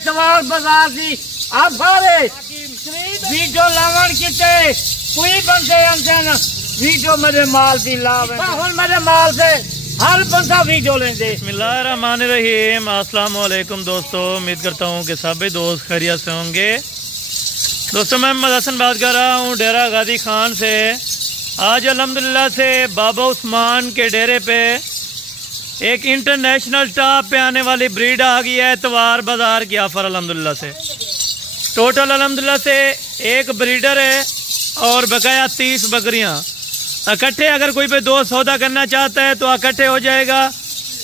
एतवार बाजार दी आप सारे वीडियो लावन किते कोई बंदे अंदर वीडियो मेरे माल दी लावे हुन मेरे माल से हर बंदा वीडियो लेंदे। बिस्मिल्लाहिर्रहमानिर्रहीम। अस्सलाम वालेकुम दोस्तों, उम्मीद करता हूँ कि सभी दोस्त खैरियत से होंगे। दोस्तों मैं मोहम्मद हसन बात कर रहा हूँ डेरा गाजी खान से। आज अल्हम्दुलिल्लाह से बाबा उस्मान के डेरे पे एक इंटरनेशनल टॉप पे आने वाली ब्रीड आ गई है। एतवार बाजार की ऑफर अल्हम्दुलिल्लाह से टोटल अल्हम्दुलिल्लाह से एक ब्रीडर है और बकाया 30 बकरियां इकट्ठे। अगर कोई भी दोस्त सौदा करना चाहता है तो इकट्ठे हो जाएगा।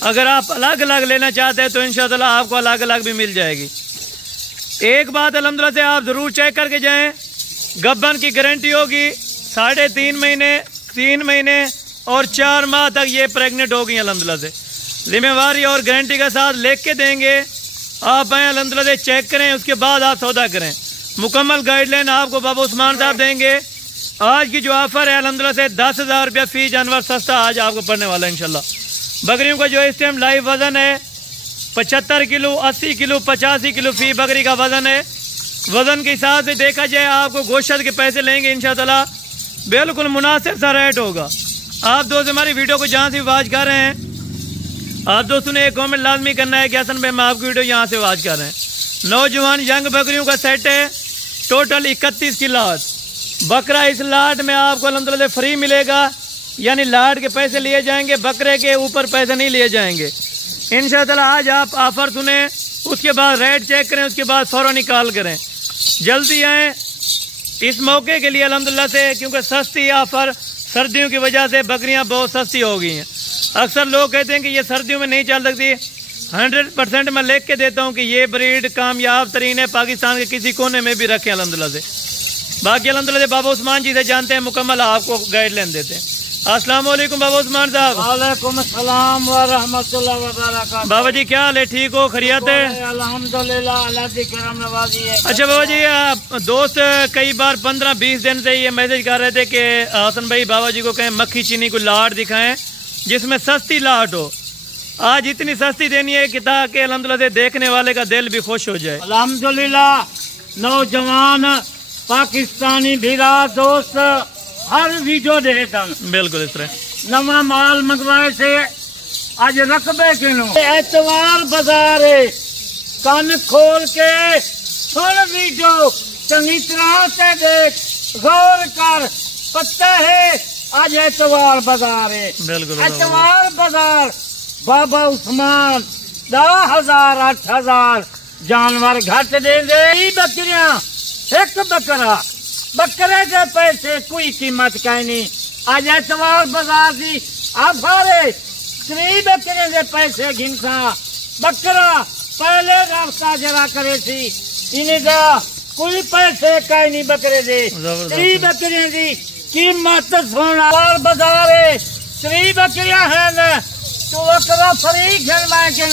अगर आप अलग अलग लेना चाहते हैं तो इंशाअल्लाह आपको अलग अलग भी मिल जाएगी। एक बात अल्हम्दुलिल्लाह से आप ज़रूर चेक करके जाएं, गब्बन की गारंटी होगी 3.5 महीने, 3 महीने और 4 माह तक ये प्रेग्नेंट होगी। अल्हम्दुलिल्लाह से जिम्मेवारी और गारंटी के साथ लिख के देंगे। आप आए अल्हम्दुलिल्लाह से चेक करें, उसके बाद आप सौदा करें। मुकम्मल गाइडलाइन आपको बाबा उस्मान साहब देंगे। आज की जो ऑफर है अल्हम्दुलिल्लाह से 10,000 रुपया फी जानवर सस्ता आज आपको पड़ने वाला है इंशाल्लाह। बकरियों का जो इस टाइम लाइव वजन है 75 किलो, 80 किलो, 85 किलो फी बकरी का वजन है। वजन के हिसाब से देखा जाए आपको गोश्त के पैसे लेंगे इंशाअल्लाह, बिल्कुल मुनासिब सा रेट होगा। आप दोस्त हमारी वीडियो को जहाँ से वाच कर रहे हैं, आप दोस्तों ने एक कमेंट लाजमी करना है कि हसन भाई मैं आपकी वीडियो यहाँ से वाच कर रहे हैं। नौजवान यंग बकरियों का सेट है, टोटल 31 की लाट बकरा। इस लाट में आपको अल्हम्दुलिल्लाह फ्री मिलेगा, यानी लाट के पैसे लिए जाएंगे, बकरे के ऊपर पैसे नहीं लिए जाएंगे इंशाअल्लाह। आज आप ऑफर सुने, उसके बाद रेट चेक करें, उसके बाद फौरन निकाल करें। जल्दी आएँ इस मौके के लिए अल्हम्दुलिल्लाह से, क्योंकि सस्ती ऑफर, सर्दियों की वजह से बकरियां बहुत सस्ती हो गई हैं। अक्सर लोग कहते हैं कि ये सर्दियों में नहीं चल सकती। 100% मैं लिख के देता हूँ कि ये ब्रीड कामयाब तरीन है, पाकिस्तान के किसी कोने में भी रखें अल्हम्दुलिल्लाह से। बाकी अल्हम्दुलिल्लाह से बाबा उस्मान जी से जानते हैं, मुकम्मल आपको गाइडलाइन देते हैं। अस्सलाम वालेकुम बाबा उस्मान साहब। वालेकुम अस्सलाम व रहमतुल्लाहि व बरकातहू। बाबा जी क्या हाल है, ठीक हो, खैरियत है? अल्हम्दुलिल्लाह, अल्लाह की करम नवाजी है। अच्छा बाबा जी, दोस्त कई बार 15-20 दिन से ये मैसेज कर रहे थे कि हसन भाई बाबा जी को कहें मक्खी चीनी को लाट दिखाएं जिसमें सस्ती लाट हो। आज इतनी सस्ती देनी है कि ताकि अल्हम्दुलिल्लाह से देखने वाले का दिल भी खुश हो जाए। अल्हम्दुलिल्लाह नौजवान पाकिस्तानी भीरा दोस्त हर वीडियो देखते हैं। बिल्कुल इस तरह नवा माल मंगवाए से आज रकबे किलो एतवार बाजार है। कान खोल के सुन वीडियो, चंगी तरह से देख, गौर कर। पता है आज एतवार बाजार है। बिल्कुल एतवार बाजार बाबा उस्मान 10,000 8,000 जानवर घट दे दे। बकरियां एक बकरा, बकरे के पैसे कोई कीमत कहीं नहीं। आज एतवार बाजार दी आप सारे 3 बकरे के पैसे गिनसा। बकरा पहले रास्ता जरा करे थी, इन्हें कोई पैसे कहीं नहीं बकरे दे। 3 बकरियां दी कीमत सोना बाजार है। 3 बकरियां हैं तो बकरा फ्री खेलवाए के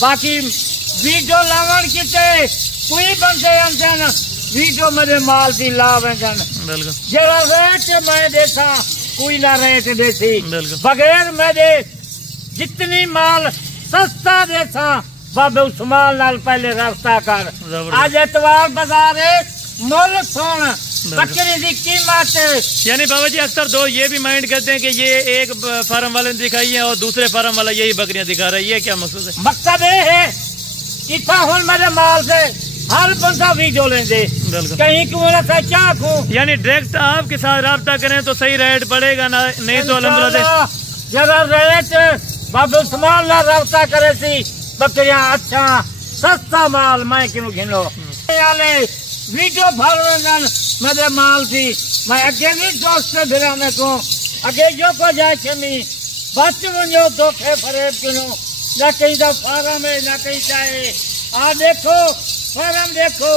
बाकी वीडियो लावन किते कोई बंदे अंदर वीडियो मेरे माल की लावे जरा रेट मैं देखा कोई ना रेट देती बगैर मेरे जितनी माल सस्ता देता बाबे उस्मान नाल पहले रास्ता कर। आज एतवार बाजार है, मुल सोन बकरी की कीमत। यानी बाबा जी अक्सर दो ये भी माइंड करते हैं कि ये एक फार्म वाले ने दिखाई है और दूसरे फार्म वाला यही बकरियां दिखा रहा है, ये क्या मकसद है? मकसद ये है इतना हूं मेरे माल से हर बंदा वीडियो लेंगे, कहीं क्यों ना क्या को। यानी डायरेक्ट आपके साथ राब्ता करें तो सही रेट पड़ेगा ना, नहीं तो अल्हम्दुलिल्लाह जरा रेट बाबा उस्मान ना राब्ता करे सी बकरियां अच्छा सस्ता माल मैं क्यों घिनो वीडियो फॉलोअर मेरे माल थी। मैं अगे भी दोस्त से फिराने को अगे जो को जाए छमी बच वनो धोखे फरेब क्यों ना कहीं का फार्म है ना कहीं चाहे। आ देखो फार्म देखो,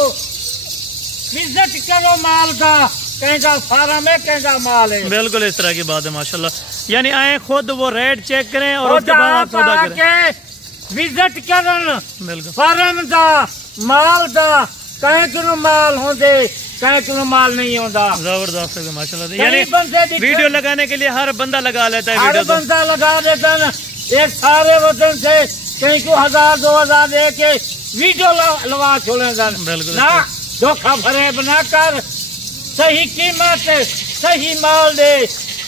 विजिट करो माल का, कहीं का फार्म है कहीं का माल है। बिल्कुल इस तरह की बात है माशाल्लाह। यानी आए खुद वो रेट चेक करें और उसके बाद आप सौदा करें, विजिट करन बिल्कुल फार्म दा माल दा कहीं क्यों माल होंदे कहीं क्यों माल नहीं होता। जबरदस्त है माशाल्लाह। यानी वीडियो लगाने के लिए हर बंदा लगा लेता है, हर बंदा लगा देता है। एक सारे वतन से کہیں کو 1000-2000 دے کے ویڈیو لوا چھوڑیں دن بالکل نہ دھوکہ فریب نہ کر صحیح قیمت صحیح مال دے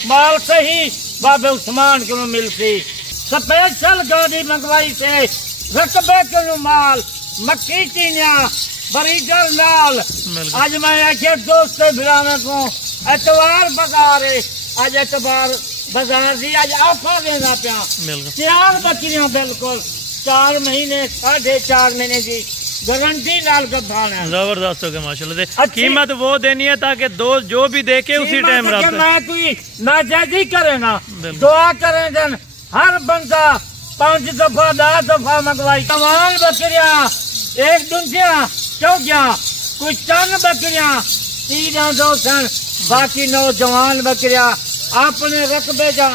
مال صحیح بابے عثمان کو ملتی سپیشل گاڑی منگوائی سے رقبے کو مال مکی چینیاں بریڈر لال آج میں آخر دوست بھرانے کو اتوار بازار ہے آج اتوار بازار دی آج آفر دینا پیا 4 بکریاں بالکل 4 مہینے 4.5 مہینے کی گارنٹی نال گبھان ہے زبردست ہو گیا ماشاءاللہ قیمت وہ دینی ہے تاکہ دوست جو بھی دیکھے اسی ٹائم رابطہ میں کوئی ناجائزی کرے نا دعا کریں دن ہر بندہ 5 دفعہ 10 دفعہ منگوائی تمام بکریاں 1 دنیا چوکیاں کوئی چند بکریاں 3 سن باقی نوجوان بکریاں اپنے رقبے جا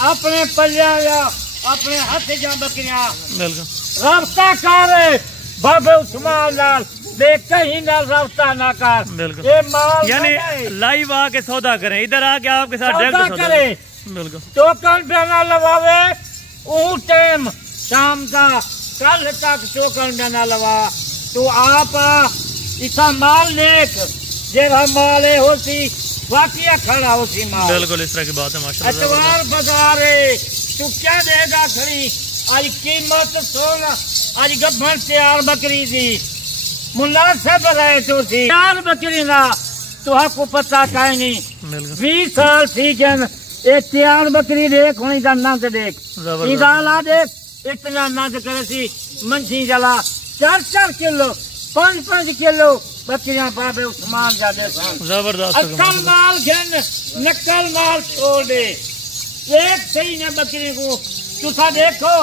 اپنے پلیا یا اپنے ہاتھ جا بکریاں بالکل رابطہ کر بابے عثمان لال دیکھ کہیں نہ رابطہ نہ کر بالکل یہ مال یعنی لائیو آ کے سودا کریں ادھر آ کے آپ کے ساتھ ڈائریکٹ سودا کرے بالکل ٹوکن پہ نہ لواوے اون ٹائم شام کا کل تک ٹوکن پہ نہ لوا تو آپ اتنا مال دیکھ جہاں مال ہے ہوتی واقعہ کھڑا ہوتی مال بالکل اس طرح کی بات ہے ماشاءاللہ اتوار بازار ہے تو کیا دے گا کھڑی آج قیمت سونا آج گبھن 4 بکری دی مناسب رہے تو تھی 4 بکری نہ تو آپ کو پتہ کہیں نہیں 20 سال تھی جن ایک 4 بکری دیکھ ہونی دا نند دیکھ ادالا دیکھ اتنا نند کرے سی منچی جلا 4 کلو 5 کلو بکریاں بابے عثمان جا دے سن زبردست اکل مال گھن نکل مال چھوڑ دے ایک صحیح نے بکری کو تسا دیکھو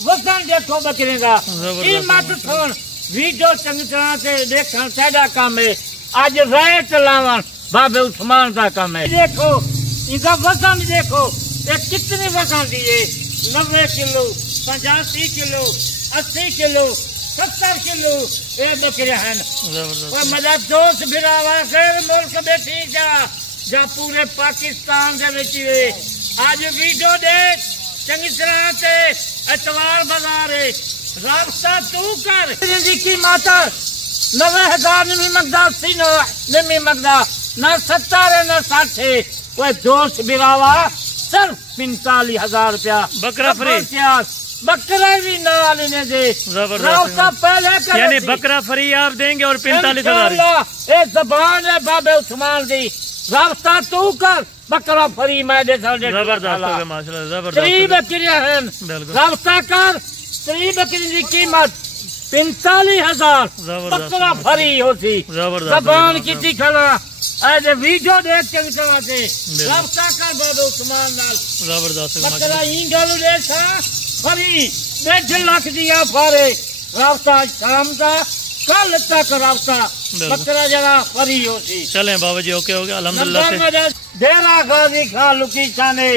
وزن دیکھو بکری کا قیمت سن ویڈیو چنگی طرح سے دیکھنا سیدھا کام ہے آج ریٹ لاون بابے عثمان کا کام ہے دیکھو ان کا وزن دیکھو یہ کتنے وزن دیے 90 کلو 85 کلو 80 کلو 70 کلو یہ بکرے ہیں میرا دوست بھراوا غیر ملک بیٹھی جا پورے پاکستان دے وچ آج ویڈیو دیکھ چنگی طرح سے اتوار بازار ہے رابطہ تو کر قیمت 90,000 نہیں منگتا 80 نہیں منگتا نہ 70 نہ 60 کوئی دوست بھراوا صرف 45,000 روپیہ بکرا فری بکرا بھی نہ لینے دے رابطہ پہلے کرے یعنی بکرا فری آپ دیں گے اور 45,000 یہ زبان ہے بابے عثمان دی رابطہ تو کر بکرا فری میں دے زبردست ہو گیا ماشاءاللہ زبردست 3 بکریاں ہیں رابطہ کر 3 بکری کی قیمت 45,000 بکرا فری ہوتی زبان کی تھی کھڑا ایسے ویڈیو دیکھ کے طرح سے رابطہ کر بابے عثمان نال زبردست بکرا این گلو دیکھا فری 1.5 لاکھ دیا فارے رابطہ شام کا کل تک رابطہ بکرا جڑا فری ہوتی چلیں بابا جی اوکے ہو گیا الحمدللہ سے ڈیرا غازی خان لکی چانے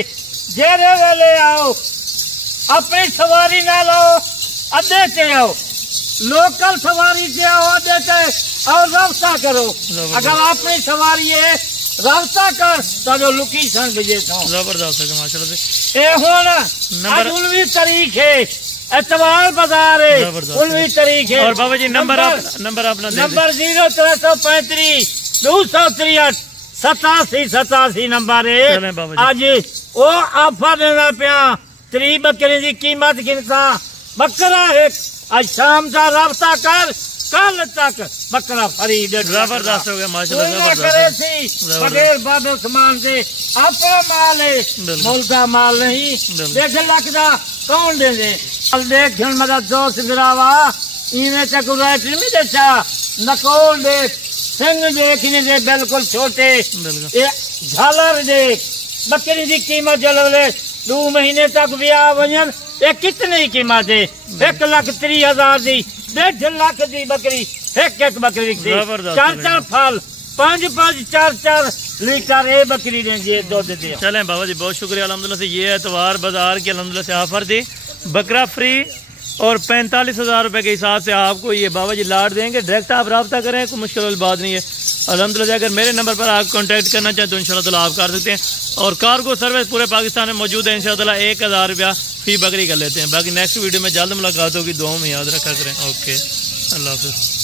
جیرے ویلے آؤ اپنی سواری نہ لاؤ ادھے سے آؤ لوکل سواری سے آؤ ادھے سے اور رابطہ کرو اگر اپنی سواری ہے رابطہ کر تو لوکیشن بھیجے تو زبردست ہے ماشاءاللہ سے اے ہونا آج 19 تاریخ ہے اتوار بازار ہے 19 تاریخ ہے اور بابا جی نمبر اپنا نمبر 0335 263 87 نمبر ہے آج وہ آفر دینا پیا 3 بکری کی قیمت گنتا بکرا ایک آج شام کا رابطہ کر کل تک بکرا فری زبردست ہو گیا ماشاءاللہ زبردست بغیر بابے عثمان سے اپنا مال ہے ملک کا مال نہیں دیکھ لکھدا کون دے دے دیکھ میرا دوست گراوا ایویں تک ریٹ نہیں دیتا نکول دیکھ سنگ دیکھنے دے بالکل چھوٹے جھالر دیکھ بکری کی قیمت جلولے 2 مہینے تک بیاہ ونجن یہ کتنی قیمت ہے 1,30,000 دی 1.5 لاکھ دی بکری ایک بکری دی 4 پھل 5 4 لیٹر اے بکری دیں گے دودھ دے چلیں بابا جی بہت شکریہ الحمدللہ سے یہ اتوار بازار کے الحمدللہ سے آفر دی بکرا فری اور 45,000 روپے کے حساب سے آپ کو یہ بابا جی لاٹ دیں گے ڈائریکٹ آپ رابطہ کریں کوئی مشکل والی بات نہیں ہے الحمدللہ اگر میرے نمبر پر آپ کانٹیکٹ کرنا چاہیں تو انشاءاللہ آپ کر سکتے ہیں اور کارگو سروس پورے پاکستان میں موجود ہے انشاءاللہ 1,000 روپیہ فی بکری کر لیتے ہیں. باقی نیکسٹ ویڈیو میں جلد ملاقات ہوگی. دعاؤں میں یاد رکھا کریں. اوکے, اللہ حافظ.